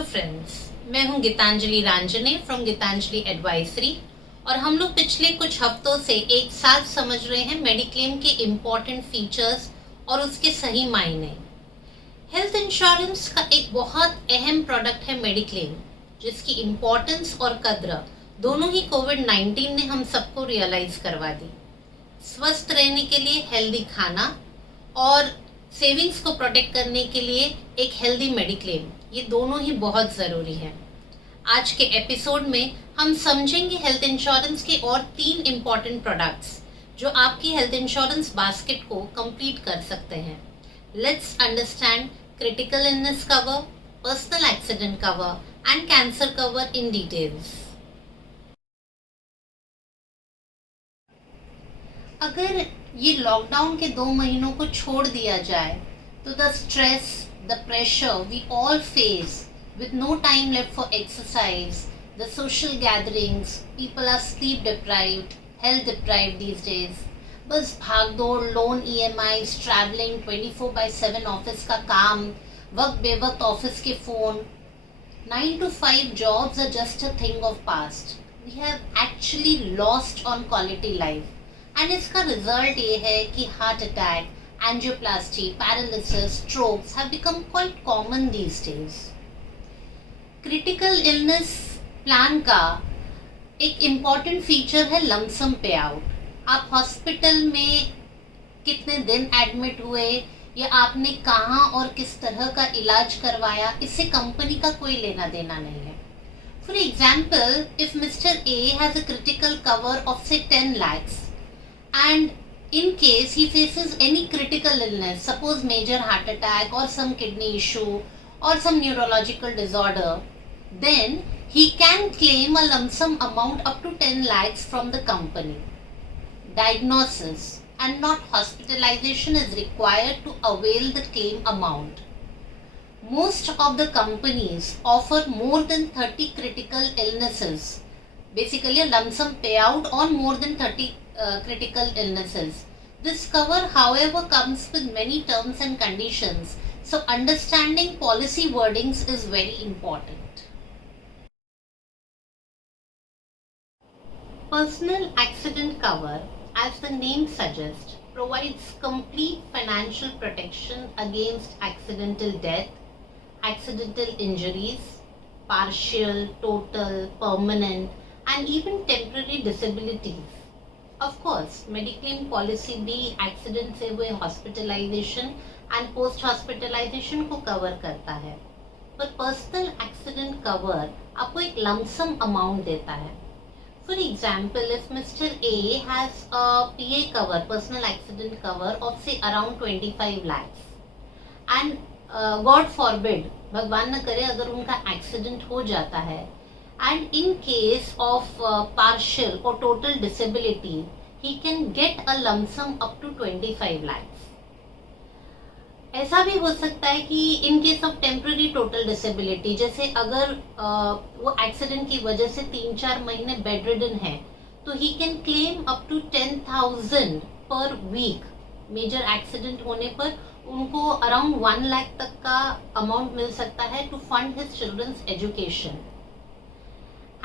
Hello friends, मैं हूं Geetanjali Ranjane from Geetanjali advisory और हम लोग पिछले कुछ हफ्तों से एक साथ समझ रहे हैं मेडिक्लेम के इम्पॉर्टेंट फीचर्स और उसके सही मायने। हेल्थ इंश्योरेंस का एक बहुत अहम प्रोडक्ट है मेडिक्लेम, जिसकी इम्पोर्टेंस और कद्र दोनों ही कोविड-19 ने हम सबको रियलाइज करवा दी। स्वस्थ रहने के लिए हेल्दी खाना और सेविंग्स को प्रोटेक्ट करने के लिए एक हेल्दी मेडिक्लेम, ये दोनों ही बहुत ज़रूरी है। आज के एपिसोड में हम समझेंगे हेल्थ इंश्योरेंस के और 3 इम्पॉर्टेंट प्रोडक्ट्स जो आपकी हेल्थ इंश्योरेंस बास्केट को कंप्लीट कर सकते हैं। Let's understand critical illness cover, personal accident cover and cancer cover in details. अगर ये लॉकडाउन के 2 महीनों को छोड़ दिया जाए तो the stress, the pressure we all face with no time left for exercise, the social gatherings, people are sleep deprived, health deprived these days. बस भाग दौड़, लोन EMIs, traveling, 24/7 ऑफिस का काम, वक्त बेवक्त ऑफिस के phone, 9 to 5 jobs are just a thing of past. We have actually lost on quality life. And इसका result ये है कि heart attack, angioplasty, paralysis, strokes have become quite common these days. Critical illness plan का एक important feature है lump sum पे out. आप hospital में कितने दिन एडमिट हुए या आपने कहाँ और किस तरह का इलाज करवाया, इससे कंपनी का कोई लेना देना नहीं है। For example, if mister A has a critical cover of से 10 lakhs and in case he faces any critical illness, suppose major heart attack or some kidney issue or some neurological disorder, then he can claim a lump sum amount up to 10 lakhs from the company. Diagnosis and not hospitalization is required to avail the claim amount. Most of the companies offer more than 30 critical illnesses, basically a lump sum payout on more than 30 critical illnesses. This cover, however, comes with many terms and conditions, so understanding policy wordings is very important. Personal accident cover, as the name suggests, provides complete financial protection against accidental death, accidental injuries, partial, total, permanent, and even temporary disabilities. Of course, mediclaim policy भी accident से हुए hospitalisation and post hospitalisation को cover करता है, पर personal accident cover आपको एक lump sum amount देता है। For example, if mister A has a PA cover, personal accident cover of say around 25 lakhs and God forbid, भगवान न करे अगर उनका एक्सीडेंट हो जाता है, and in case of partial or total disability, he can get a lump sum up to 25 lakhs. ऐसा भी हो सकता है कि in case of temporary total disability, जैसे अगर वो एक्सीडेंट की वजह से 3-4 महीने बेडरिडन है, तो he can claim up to 10,000 per week. Major accident होने पर उनको अराउंड 1 लाख तक का अमाउंट मिल सकता है to fund his children's education.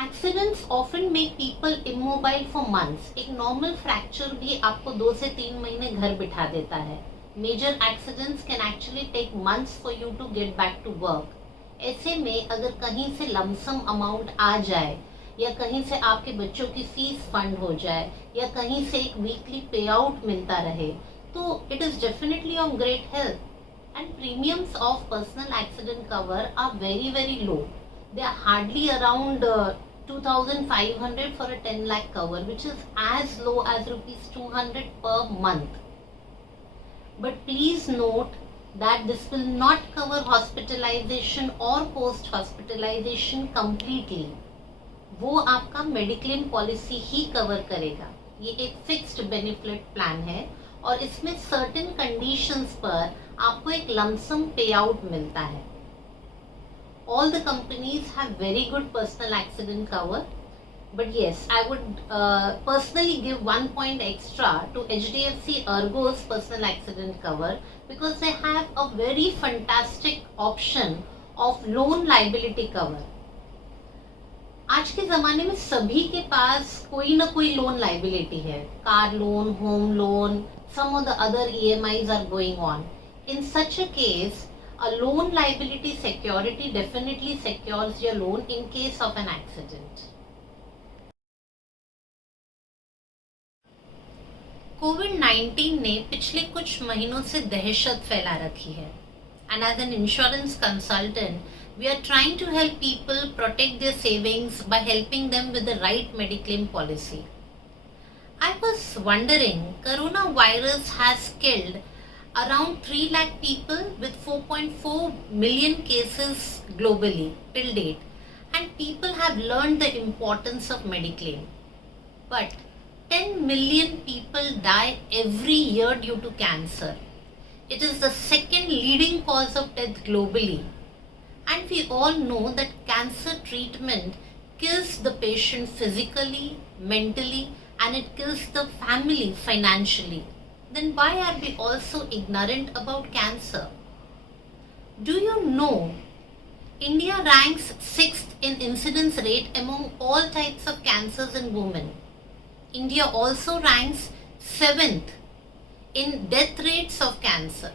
Accidents often make people immobile for months. एक नॉर्मल फ्रैक्चर भी आपको 2 से 3 महीने घर बिठा देता है। Major accidents can actually take months for you to get back to work. ऐसे में अगर कहीं से लमसम अमाउंट आ जाए या कहीं से आपके बच्चों की फीस फंड हो जाए या कहीं से एक वीकली पे आउट मिलता रहे, तो it is definitely of great help. And premiums of personal accident cover are very low. They are hardly around 2,500 for a 10 lakh cover, which is as low as rupees 200 per month. But please note that this will not cover hospitalization or post hospitalization completely. वो आपका mediclaim policy ही cover करेगा। ये एक fixed benefit plan है और इसमें certain conditions पर आपको एक लमसम पे आउट मिलता है। All the companies have very good personal accident cover, but yes, I would personally give 1 point extra to HDFC ERGO's personal accident cover because they have a very fantastic option of loan liability cover. आज के ज़माने में सभी के पास कोई ना कोई loan liability है. Car loan, home loan, some of the other EMIs are going on. In such a case, a loan liability security definitely secures your loan in case of an accident. कोविड-19 ने पिछले कुछ महीनों से दहशत फैला रखी है. And as an insurance consultant, we are trying to help people protect their savings by helping them with the right Mediclaim policy. I was wondering, coronavirus has killed around 3 lakh people with 4.4 million cases globally till date, and people have learned the importance of Mediclaim. But 10 million people die every year due to cancer. It is the second leading cause of death globally. And we all know that cancer treatment kills the patient physically, mentally, and it kills the family financially. Then why are we also ignorant about cancer? Do you know India ranks 6th in incidence rate among all types of cancers in women? India also ranks 7th in death rates of cancer.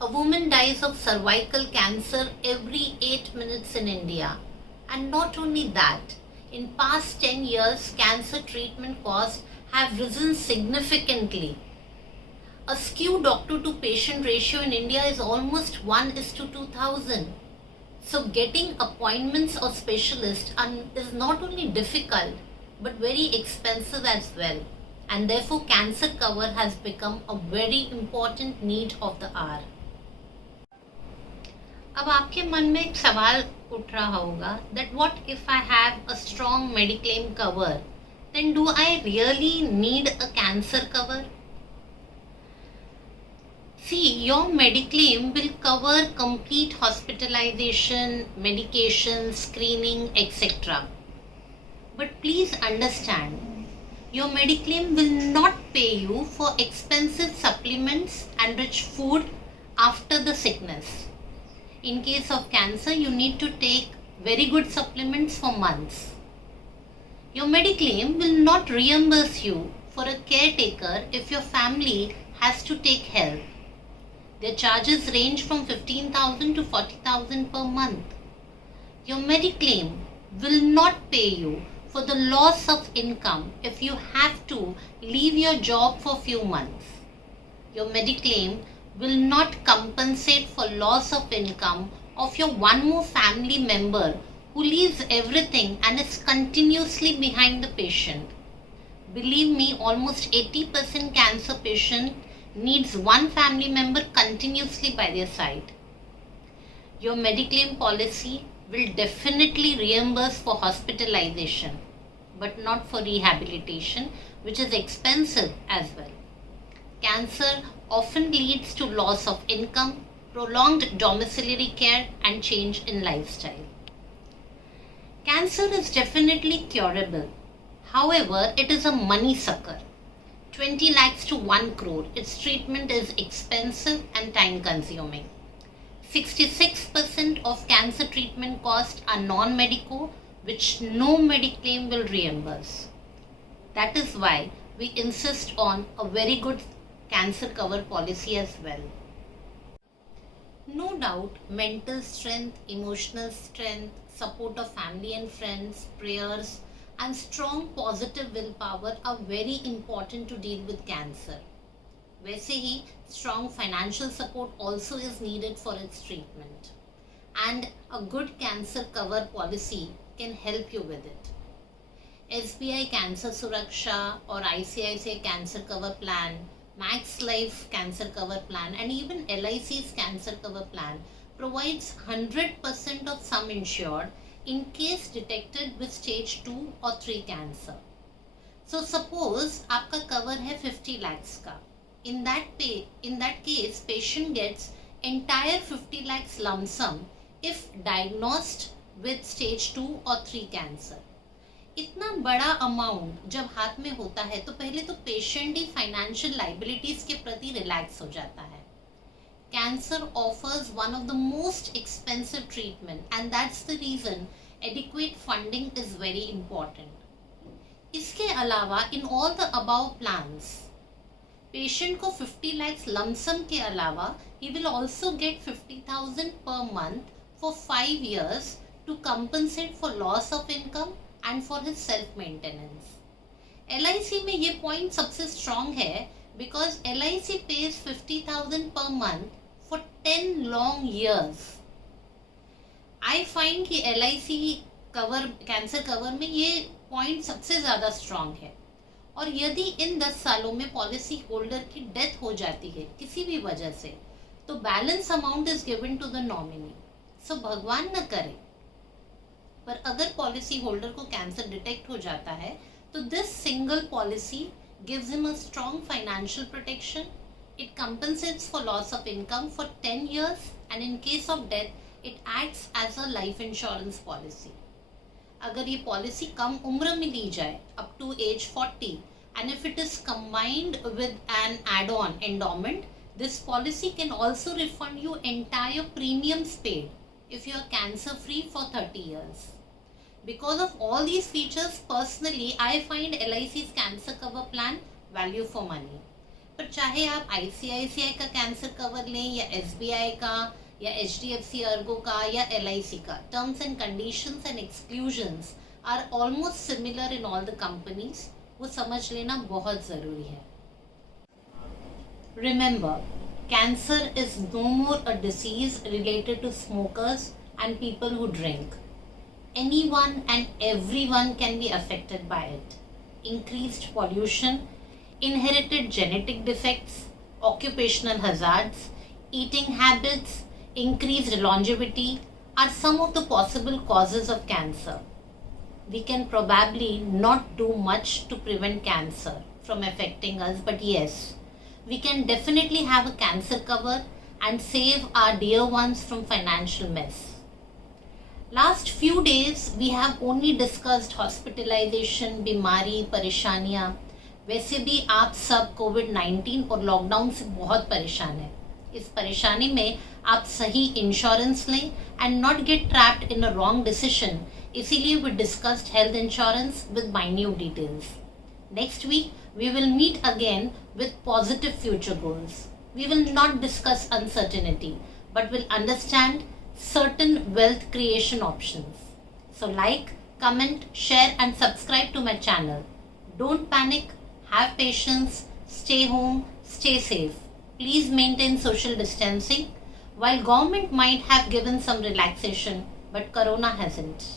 A woman dies of cervical cancer every 8 minutes in India. And not only that, in past 10 years, cancer treatment costs have risen significantly. A skewed doctor to patient ratio in India is almost 1:2000. So getting appointments of specialists is not only difficult but very expensive as well. And therefore cancer cover has become a very important need of the hour. अब आपके मन में एक सवाल उठ रहा होगा that what if I have a strong Mediclaim cover, then do I really need a cancer cover? See, your Mediclaim will cover complete hospitalization, medication, screening, etc. But please understand, your Mediclaim will not pay you for expensive supplements and rich food after the sickness. In case of cancer, you need to take very good supplements for months. Your Mediclaim will not reimburse you for a caretaker if your family has to take help. Their charges range from 15,000 to 40,000 per month. Your Mediclaim will not pay you for the loss of income if you have to leave your job for few months. Your Mediclaim will not compensate for loss of income of your one more family member who leaves everything and is continuously behind the patient. Believe me, almost 80% cancer patient needs one family member continuously by their side. Your Mediclaim policy will definitely reimburse for hospitalization, but not for rehabilitation, which is expensive as well. Cancer often leads to loss of income, prolonged domiciliary care, and change in lifestyle. Cancer is definitely curable. However, it is a money sucker. 20 lakhs to 1 crore. Its treatment is expensive and time consuming. 66% of cancer treatment costs are non-medico, which no Mediclaim will reimburse. That is why we insist on a very good cancer cover policy as well. No doubt, mental strength, emotional strength, support of family and friends, prayers, and strong positive willpower are very important to deal with cancer. वैसे ही strong financial support also is needed for its treatment, and a good cancer cover policy can help you with it. SBI Cancer Suraksha or ICICI Cancer Cover Plan, Max Life Cancer Cover Plan, and even LIC's Cancer Cover Plan provides 100% of sum insured in case detected with stage 2 or 3 cancer. So suppose आपका cover है 50 lakhs का. In that case, patient gets entire 50 lakhs lump sum if diagnosed with stage 2 or 3 cancer. इतना बड़ा amount जब हाथ में होता है तो पहले तो पेशेंट ही फाइनेंशियल लाइबिलिटीज के प्रति रिलैक्स हो जाता है. cancer offers one of the most expensive treatment, and that's the reason adequate funding is very important. इसके अलावा in all the above plans, patient को 50 lakhs लमसम के अलावा he will also get 50,000 per month for 5 years to compensate for loss of income and for his self maintenance. LIC में ये point सबसे strong है because LIC pays 50,000 per month for 10 long years. I find कि LIC cover cancer cover में ये point सबसे ज़्यादा strong है. और यदि इन 10 सालों में पॉलिसी होल्डर की डेथ हो जाती है किसी भी वजह से, तो balance amount is given to the nominee. So भगवान न करे, पर अगर पॉलिसी होल्डर को कैंसर डिटेक्ट हो जाता है तो this single policy gives him a strong financial protection. It compensates for loss of income for 10 years and in case of death it acts as a life insurance policy. अगर ये policy कम उम्र में ली जाए up to age 40 and if it is combined with an add-on endowment, this policy can also refund you entire premiums paid if you are cancer free for 30 years. Because of all these features, personally I find LIC's cancer cover plan value for money. पर चाहे आप ICICI का cancer cover लें या SBI का या HDFC Ergo का या LIC का, terms and conditions and exclusions are almost similar in all the companies. वो समझ लेना बहुत ज़रूरी है. Remember, cancer is no more a disease related to smokers and people who drink. Anyone and everyone can be affected by it. Increased pollution, inherited genetic defects, occupational hazards, eating habits, increased longevity are some of the possible causes of cancer. We can probably not do much to prevent cancer from affecting us, but yes, we can definitely have a cancer cover and save our dear ones from financial mess. Last few days we have only discussed hospitalization, बीमारी, परेशानियाँ. वैसे भी आप सब कोविड-19 और lockdown से बहुत परेशान हैं. इस परेशानी में आप सही इंश्योरेंस लें and not get trapped in a wrong decision. इसीलिए we discussed health insurance with minute details. Next week we will meet again with positive future goals. We will not discuss uncertainty, but will understand certain wealth creation options. So like, comment, share and subscribe to my channel. Don't panic, have patience, stay home, stay safe. Please maintain social distancing. While government might have given some relaxation, but corona hasn't.